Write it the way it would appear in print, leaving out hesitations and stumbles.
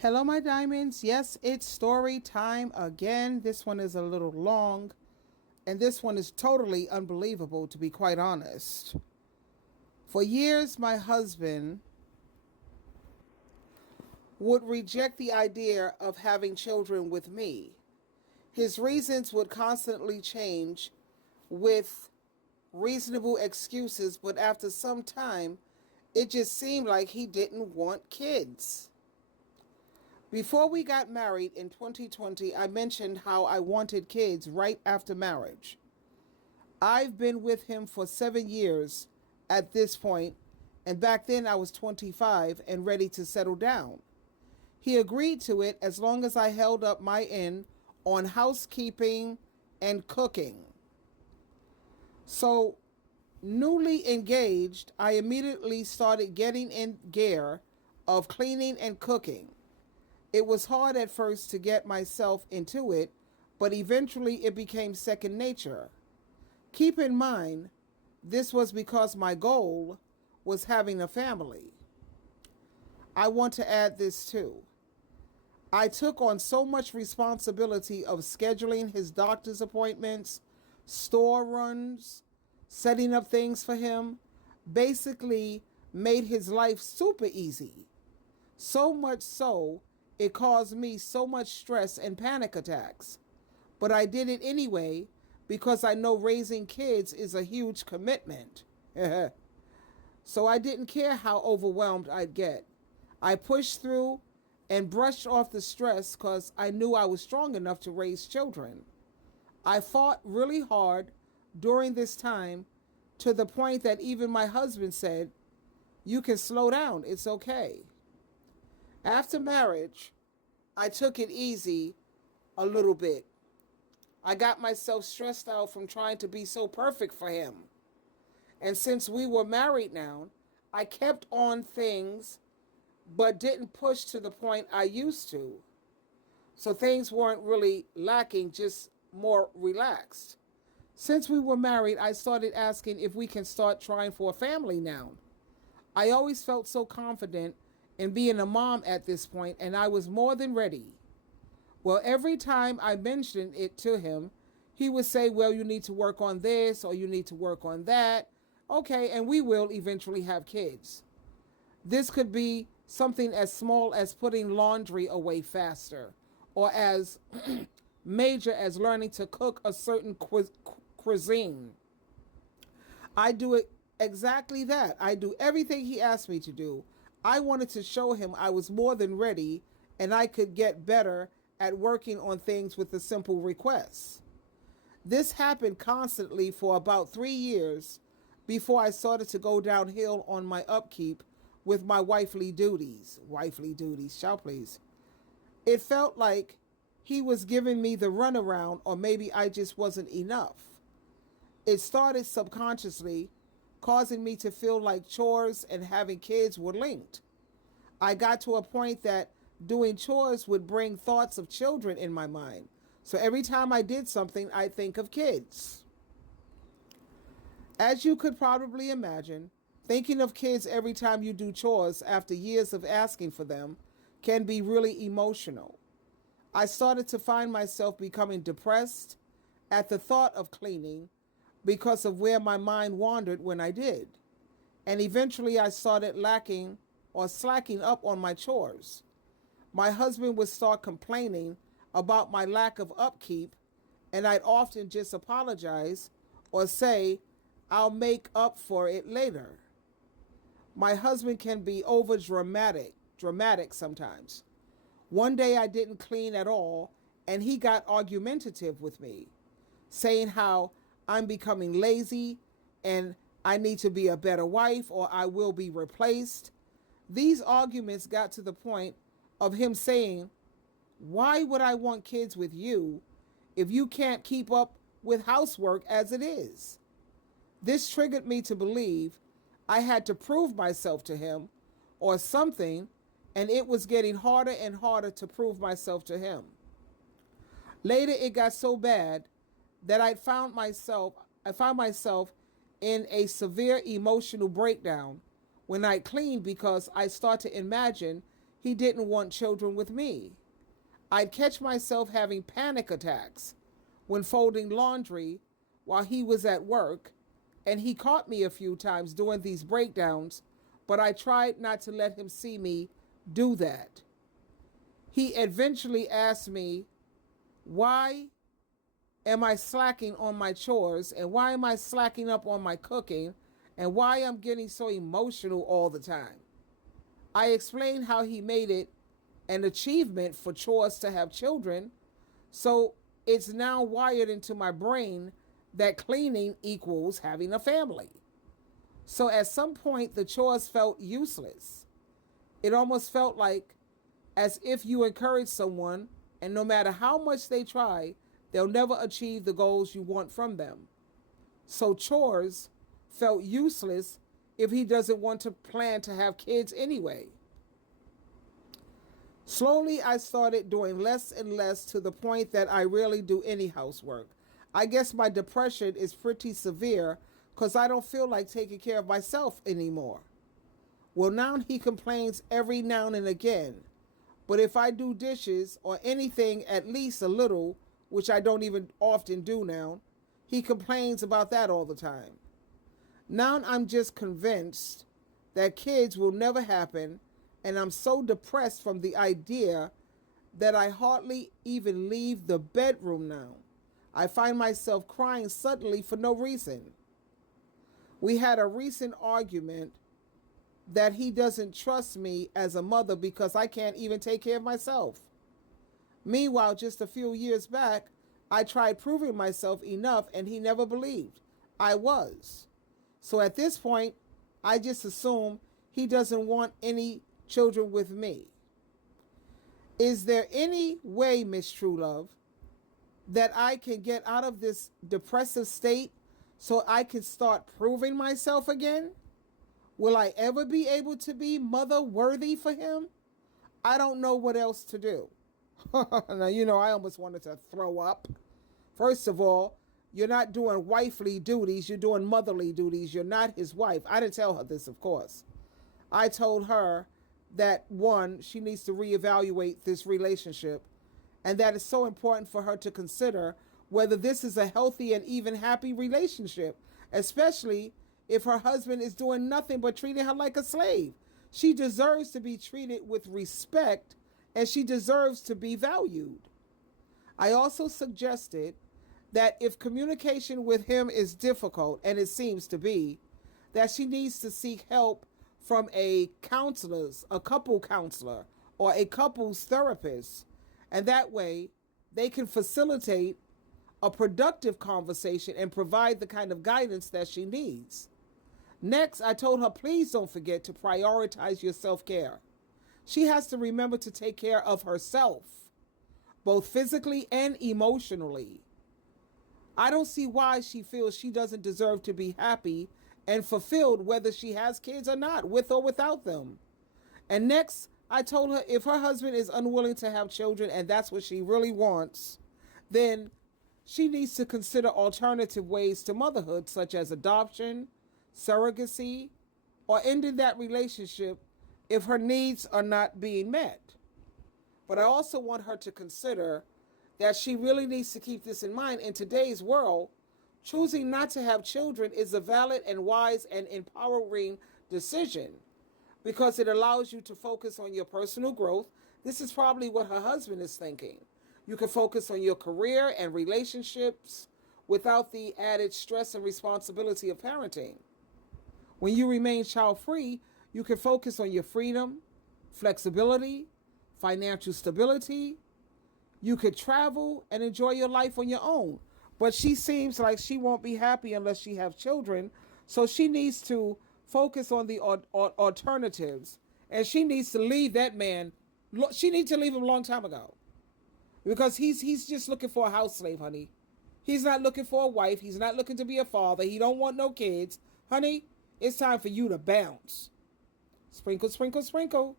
Hello, my diamonds. Yes, it's story time again. This one is a little long, and this one is totally unbelievable, to be quite honest. For years, my husband would reject the idea of having children with me. His reasons would constantly change with reasonable excuses, but after some time, it just seemed like he didn't want kids. Before we got married in 2020, I mentioned how I wanted kids right after marriage. I've been with him for 7 years at this point, and back then I was 25 and ready to settle down. He agreed to it as long as I held up my end on housekeeping and cooking. So, newly engaged, I immediately started getting in gear of cleaning and cooking. It was hard at first to get myself into it, but eventually it became second nature. Keep in mind, this was because my goal was having a family. I want to add this too. I took on so much responsibility of scheduling his doctor's appointments, store runs, setting up things for him, basically made his life super easy. So much so, it caused me so much stress and panic attacks. But I did it anyway because I know raising kids is a huge commitment. So I didn't care how overwhelmed I'd get. I pushed through and brushed off the stress because I knew I was strong enough to raise children. I fought really hard during this time to the point that even my husband said, "You can slow down, it's okay." After marriage, I took it easy a little bit. I got myself stressed out from trying to be so perfect for him. And since we were married now, I kept on things but didn't push to the point I used to. So things weren't really lacking, just more relaxed. Since we were married, I started asking if we can start trying for a family now. I always felt so confident in being a mom at this point, and I was more than ready. Well, every time I mentioned it to him, he would say, "Well, you need to work on this or you need to work on that." Okay, and we will eventually have kids. This could be something as small as putting laundry away faster, or as major as learning to cook a certain cuisine. I do it exactly that. I do everything he asked me to do. I wanted to show him I was more than ready and I could get better at working on things with the simple requests. This happened constantly for about 3 years before I started to go downhill on my upkeep with my wifely duties. Wifely duties, shout please. It felt like he was giving me the runaround, or maybe I just wasn't enough. It started subconsciously, causing me to feel like chores and having kids were linked. I got to a point that doing chores would bring thoughts of children in my mind. So every time I did something, I'd think of kids. As you could probably imagine, thinking of kids every time you do chores after years of asking for them can be really emotional. I started to find myself becoming depressed at the thought of cleaning because of where my mind wandered when I did. And eventually I started lacking or slacking up on my chores. My husband would start complaining about my lack of upkeep, and I'd often just apologize or say, "I'll make up for it later." My husband can be over dramatic sometimes. One day I didn't clean at all, and he got argumentative with me, saying how I'm becoming lazy and I need to be a better wife or I will be replaced. These arguments got to the point of him saying, "Why would I want kids with you if you can't keep up with housework as it is?" This triggered me to believe I had to prove myself to him or something, and it was getting harder and harder to prove myself to him. Later it got so bad that I found myself in a severe emotional breakdown when I cleaned because I start to imagine he didn't want children with me. I'd catch myself having panic attacks when folding laundry while he was at work, and he caught me a few times doing these breakdowns, but I tried not to let him see me do that. He eventually asked me, why am I slacking on my chores, and why am I slacking up on my cooking, and why I'm getting so emotional all the time? I explained how he made it an achievement for chores to have children, so it's now wired into my brain that cleaning equals having a family. So at some point, the chores felt useless. It almost felt like as if you encourage someone, and no matter how much they try, they'll never achieve the goals you want from them. So chores felt useless if he doesn't want to plan to have kids anyway. Slowly, I started doing less and less to the point that I rarely do any housework. I guess my depression is pretty severe because I don't feel like taking care of myself anymore. Well, now he complains every now and again, but if I do dishes or anything at least a little, which I don't even often do now, he complains about that all the time. Now I'm just convinced that kids will never happen, and I'm so depressed from the idea that I hardly even leave the bedroom now. I find myself crying suddenly for no reason. We had a recent argument that he doesn't trust me as a mother because I can't even take care of myself. Meanwhile, just a few years back, I tried proving myself enough and he never believed I was. So at this point, I just assume he doesn't want any children with me. Is there any way, Mistreatment, that I can get out of this depressive state so I can start proving myself again? Will I ever be able to be mother worthy for him? I don't know what else to do. Now, I almost wanted to throw up. First of all, you're not doing wifely duties, you're doing motherly duties. You're not his wife. I didn't tell her this, of course. I told her that, one, she needs to reevaluate this relationship, and that it's so important for her to consider whether this is a healthy and even happy relationship, especially if her husband is doing nothing but treating her like a slave. She deserves to be treated with respect, and she deserves to be valued. I also suggested that if communication with him is difficult, and it seems to be, that she needs to seek help from a couple counselor, or a couples therapist, and that way they can facilitate a productive conversation and provide the kind of guidance that she needs. Next, I told her, please don't forget to prioritize your self-care. She has to remember to take care of herself, both physically and emotionally. I don't see why she feels she doesn't deserve to be happy and fulfilled whether she has kids or not, with or without them. And next, I told her if her husband is unwilling to have children and that's what she really wants, then she needs to consider alternative ways to motherhood, such as adoption, surrogacy, or ending that relationship if her needs are not being met. But I also want her to consider that she really needs to keep this in mind. In today's world, choosing not to have children is a valid and wise and empowering decision because it allows you to focus on your personal growth. This is probably what her husband is thinking. You can focus on your career and relationships without the added stress and responsibility of parenting. When you remain child-free, you can focus on your freedom, flexibility, financial stability. You could travel and enjoy your life on your own. But she seems like she won't be happy unless she has children. So she needs to focus on the alternatives. And she needs to leave that man. She needs to leave him a long time ago. Because he's just looking for a house slave, honey. He's not looking for a wife. He's not looking to be a father. He don't want no kids. Honey, it's time for you to bounce. Sprinkle, sprinkle, sprinkle.